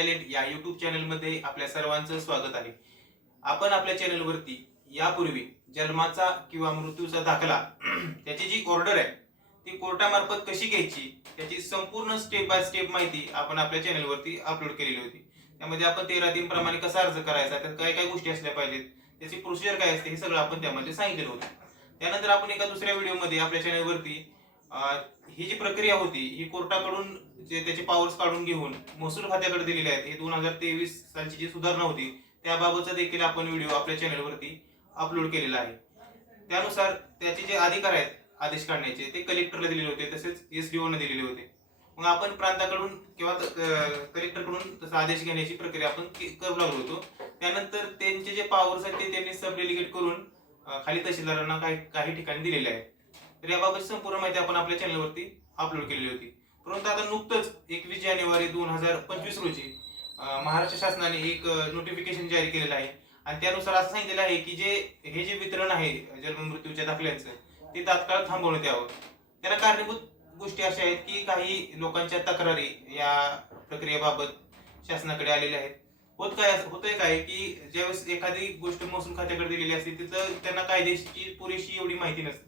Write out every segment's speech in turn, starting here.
YouTube चॅनलमध्ये आपल्या सर्वांचं स्वागत आहे. आपण आपल्या चॅनलवरती यापूर्वी जन्माचा किंवा मृत्यूचा दाखला त्याची जी ऑर्डर आहे ती कोर्टामार्फत कशी घ्यायची त्याची संपूर्ण स्टेप बाय स्टेप माहिती आपण आपल्या चॅनलवरती अपलोड केलेली होती. त्यामध्ये आपण तेरा तीन प्रमाणे कसा अर्ज करायचा त्यात काय काय गोष्टी असल्या पाहिजेत त्याची प्रोसिजर काय असते हे सगळं आपण त्यामध्ये सांगितलेलं होतं. त्यानंतर आपण एका दुसऱ्या व्हिडिओमध्ये आपल्या चॅनलवरती ही जी प्रक्रिया होती ही कोर्टाकडून जे त्याचे पॉवर्स काढून घेऊन महसूल खात्याकडे दिलेले आहेत हे दोन हजार तेवीस सालची जी सुधारणा होती त्याबाबतचा देखील आपण व्हिडिओ आपल्या चॅनलवरती अपलोड केलेला आहे. त्यानुसार त्याचे जे अधिकार आहेत आदेश काढण्याचे ते कलेक्टरला दिलेले होते तसेच एस डी ओनं दिलेले होते. मग आपण प्रांताकडून किंवा कलेक्टरकडून तसा आदेश घेण्याची प्रक्रिया आपण करू लागलो होतो. त्यानंतर त्यांचे जे पॉवर्स आहेत ते त्यांनी सब डेलिगेट करून खाली तहसीलदारांना काही काही ठिकाणी दिलेले आहेत. तर याबाबत संपूर्ण माहिती आपण आपल्या चॅनलवरती अपलोड केलेली होती. परंतु आता नुकतंच एकवीस जानेवारी दोन हजार पंचवीस रोजी महाराष्ट्र शासनाने एक नोटिफिकेशन जारी केलेलं आहे. आणि त्यानुसार असं सांगितलेलं आहे की जे हे जे वितरण आहे जन्म मृत्यूच्या दाखल्यांचं ते तात्काळ थांबवण्यात यावं. त्याला कारणीभूत गोष्टी अशा आहेत की काही लोकांच्या तक्रारी या प्रक्रियेबाबत शासनाकडे आलेल्या आहेत. होत काय होतंय काय की ज्यावेळेस एखादी गोष्ट महसूल खात्याकडे दिलेली असते तिथं त्यांना कायदेशीरची पुरेशी एवढी माहिती नसते.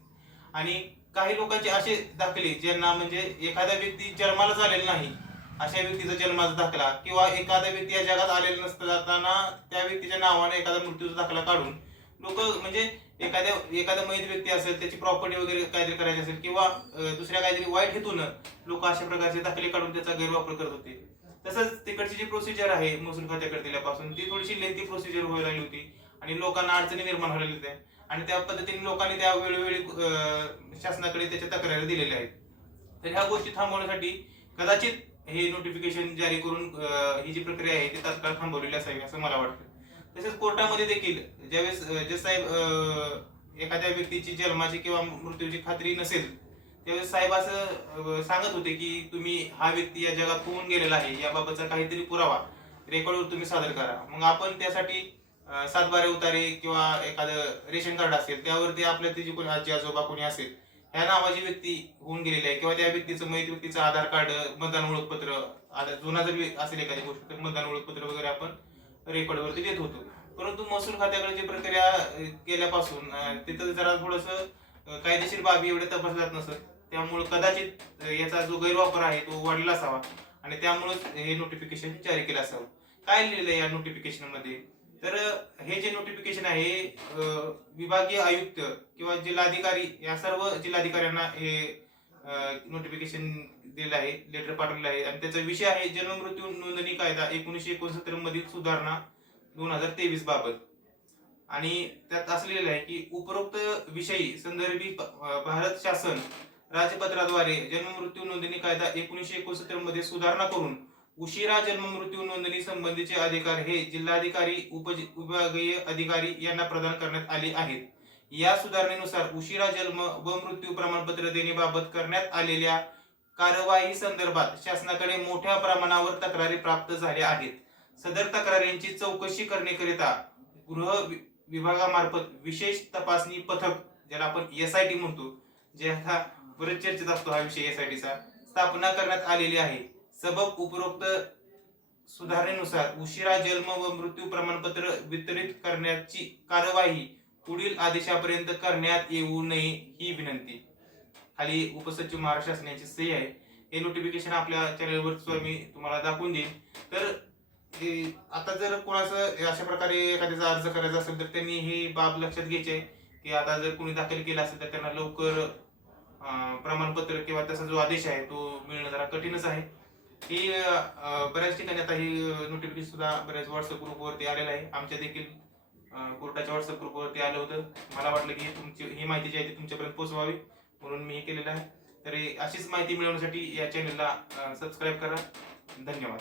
आणि काही लोकांचे असे दाखले ज्यांना म्हणजे एखादा व्यक्ती जन्माला झालेला नाही अशा व्यक्तीचा जन्माचा दाखला किंवा एखादा व्यक्ती या जगात आलेला नसताना त्या व्यक्तीच्या नावाने एखादा मृत्यूचा दाखला काढून लोक म्हणजे एखाद्या एखादा मयत व्यक्ती असेल त्याची प्रॉपर्टी वगैरे काहीतरी करायची असेल किंवा दुसऱ्या काहीतरी वाईट हेतून लोक अशा प्रकारचे दाखले काढून त्याचा गैरवापर करत होते. तसंच तिकडची जी प्रोसिजर आहे महसूल खात्याकडे दिल्यापासून ती थोडीशी लेंथी प्रोसिजर व्हायला लागली होती आणि लोकांना अडचणी निर्माण व्हायला होत्या आणि त्या पद्धतीने लोकांनी त्या वेळोवेळी शासनाकडे त्याच्या तक्रारी दिलेल्या आहेत. तर ह्या गोष्टी थांबवण्यासाठी कदाचित हे नोटिफिकेशन जारी करून ही जी प्रक्रिया आहे ती तात्काळ थांबवलेली असावी असं मला वाटतं. तसेच कोर्टामध्ये देखील ज्यावेळेस जे साहेब एखाद्या व्यक्तीची जन्माची किंवा मृत्यूची खात्री नसेल त्यावेळेस साहेब असं सांगत होते की तुम्ही हा व्यक्ती या जगात होऊन गेलेला आहे याबाबतचा काहीतरी पुरावा. रेकॉर्डवर तुम्ही सादर करा. मग आपण त्यासाठी सातबारे उतारे किंवा एखादं रेशन कार्ड असेल त्यावरती आपल्या तिची कोणी आजी आजोबा कोणी असेल ह्या नावाची व्यक्ती होऊन गेलेली आहे. किंवा त्या व्यक्तीचं मयत व्यक्तीचं आधार कार्ड मतदान ओळखपत्र आधार जुना जर असेल एखादी गोष्ट तर मतदान ओळखपत्र वगैरे आपण रेकॉर्डवरती देत होतो. परंतु महसूल खात्याकडे जी प्रक्रिया केल्यापासून तिथं जरा थोडस कायदेशीर बाबी एवढे तपासल्यात नसत. त्यामुळे कदाचित याचा जो गैरवापर आहे तो वाढला असावा. आणि त्यामुळेच हे नोटिफिकेशन जारी केलं असावं. काय लिहिलेलं आहे या नोटिफिकेशनमध्ये? तर हे जे नोटिफिकेशन आहे विभागीय आयुक्त किंवा जिल्हाधिकारी या सर्व जिल्हाधिकाऱ्यांना हे नोटिफिकेशन दिलेलं आहे लेटर पाठवलेलं आहे. आणि त्याचा विषय आहे जन्ममृत्यू नोंदणी कायदा एकोणीसशे एकोणसत्तर मधील सुधारणा दोन हजार तेवीस बाबत. आणि त्यात असलेलं आहे की उपरोक्त विषयी संदर्भी भारत शासन राजपत्राद्वारे जन्म मृत्यू नोंदणी कायदा एकोणीसशे एकोणसत्तरमध्ये सुधारणा करून उशिरा जन्म मृत्यू नोंदणी संबंधीचे अधिकार हे जिल्हाधिकारी उपविभागीय अधिकारी यांना प्रदान करण्यात आले आहेत. या सुधारणेनुसार उशिरा जन्म व मृत्यू प्रमाणपत्र देण्याबाबत करण्यात आलेल्या कार्यवाही संदर्भात शासनाकडे मोठ्या प्रमाणावर तक्रारी प्राप्त झाल्या आहेत. सदर तक्रारींची चौकशी करण्याकरिता गृह विभागामार्फत विशेष तपासणी पथक ज्याला आपण एस आय टी म्हणतो जे आता बरेच चर्चेत असतो हा विषय एस आय टीचा स्थापना करण्यात आलेली आहे. सबब उपरोक्त सुधारणेनुसार उशिरा जन्म व मृत्यू प्रमाणपत्र वितरित करण्याची कार्यवाही पुढील आदेशापर्यंत करण्यात येऊ नये ही विनंती. खाली उपसचिव महाराष्ट्र शासनाची सही आहे. हे नोटिफिकेशन आपल्या चॅनलवर मी तुम्हाला दाखवून देईन तर हे आता जर कोणाचं अशा प्रकारे एखाद्याचा अर्ज करायचा असेल तर त्यांनी ही बाब लक्षात घ्यायची आहे. की आता जर कोणी दाखल केला असेल तर त्यांना लवकर प्रमाणपत्र किंवा त्याचा जो आदेश आहे तो मिळणं जरा कठीणच आहे. ही बऱ्याच ठिकाणी आता ही नोटिफिकेशन सुद्धा बऱ्याच व्हॉट्सअप ग्रुपवरती आलेलं आहे. आमच्या देखील कोर्टाच्या व्हॉट्सअप ग्रुपवरती आलं होतं. मला वाटलं की तुमची ही माहिती जी आहे ती तुमच्यापर्यंत पोहोचवावी म्हणून मी हे केलेलं आहे. तर हे अशीच माहिती मिळवण्यासाठी या चॅनलला सबस्क्राईब करा. धन्यवाद.